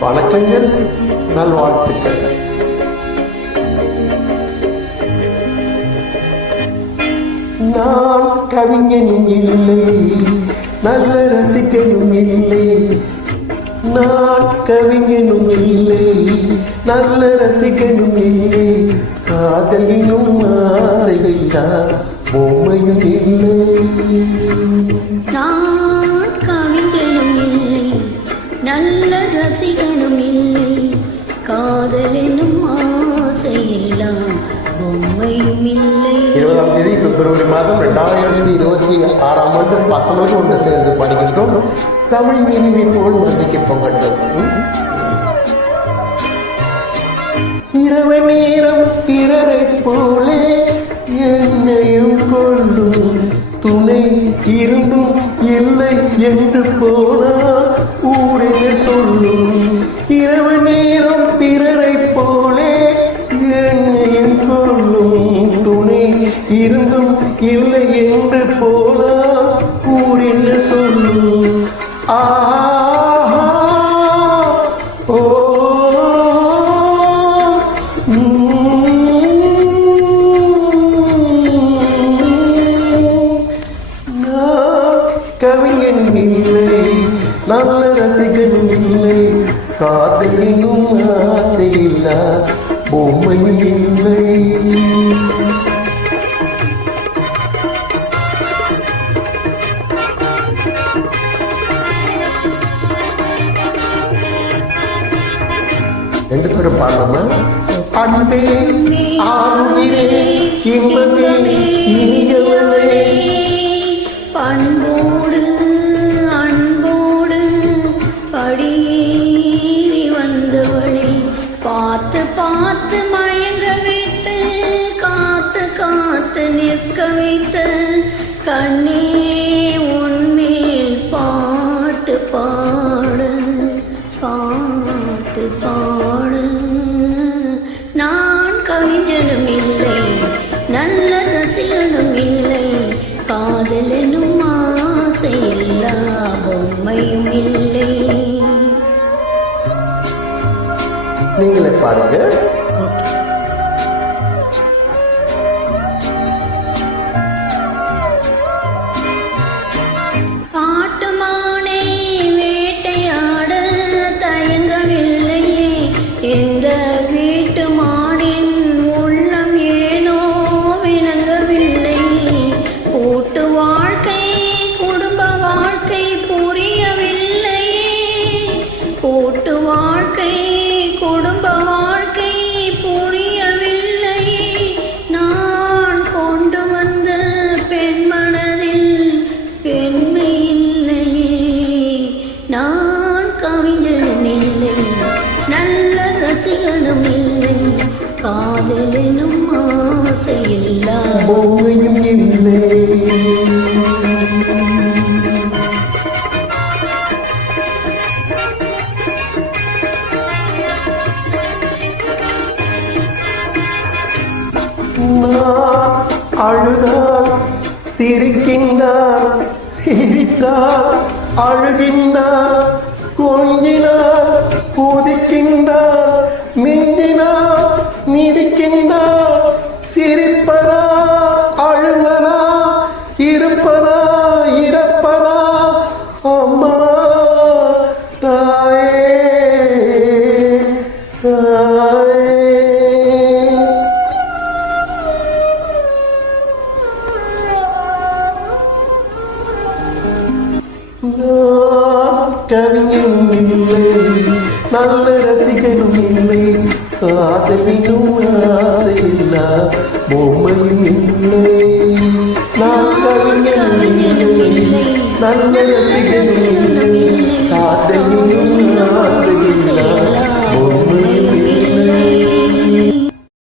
வணக்கங்கள், நல்வாழ்த்துக்கள். நான் கவிஞனும் இல்லை, நல்ல ரசிகனும் இல்லை. நான் கவிஞனும் இல்லை, நல்ல ரசிகனும் இல்லை. காதலினும் ஆசையில்லா பொம்மையும் இல்லை. நான் கவிஞனும் இல்லை, நல்ல ரசிகனும் இல்லை. காதலினும் ஆசையில்லா பொம்மையும் இல்லை. 20ஆம் தேதி பிப்ரவரி மாதம் 2026ஆம் ஆண்டு பசங்களோடு ஒன்று சேர்ந்து படிக்கின்றோம். தமிழ் இனிமை போல் மந்திக்கு பொங்கட்டும். இரவு நேரம் பிறரை போலே என்னையும் கொள்ளும் துணை இருந்தும் இல்லை என்று போனால் ஊரே சொல்லும். இரவு நேரம் பிறரை போலே என்னையும் கொள்ளும் துணை இருந்தும் இல்லை என்று போனால் ஊரில் சொல்லும். ஆஹா ஓ கவிஞன் இல்லை, நல்ல ரசிகனும் இல்லை. காதலினும் ஆசையில்லா பொம்மையும் இல்லை. ரெண்டு பேரும் பாடலாமா? அன்பே ஆறுயிரே இன்பமே இனியவனே. பண்போடு அன்போடு படியேறி வந்தவளே, பார்த்து பார்த்து மயங்க வைத்து காத்து காத்து நிற்க வைத்த கண்ணே, உன்மேல் பாட்டு பாடு பாட்டு பாடு. நான் கவிஞனும் இல்லை, நல்ல ரசிகனும் இல்லை. காதலனும் ஆசையில்லா பொம்மையும் இல்லை. நீங்களே பாடுங்க. காட்டுமானை வேட்டையாட தயங்கவில்லையே, எந்த வீட்டு மானின் உள்ளம் ஏனோ விளங்கவில்லை. கூட்டு வாழ்க்கை குடும்ப வாழ்க்கை புரியவில்லையே, கூட்டு வாழ்க்கை குடும்ப வாழ்க்கை புரியவில்லையே. நான் கொண்டு வந்த பெண்மனதில் பெண்மை இல்லையே. நான் கவிஞனும் இல்லை, நல்ல ரசிகனும் இல்லை. காதலினும் ஆசையில்லா பொம்மையும் இல்லை. நான் அழுதால் சிரிக்கின்றார், சிரித்தால் அழுகின்றார். கொஞ்சினார் கொதிக்கின்றார், மிஞ்சினார் மிதிக்கின்றார். சிரிப்பதா அழுவதா, இருப்பதா இறப்பதா? அம்மா தாயே தாயே. நான் கவிஞனும் இல்லை, நல்ல ரசிகனும் இல்லை. காதலினும் ஆசையில்லா பொம்மையும் இல்லை. நான் கவிஞனும் இல்லை, நல்ல ரசிகனும்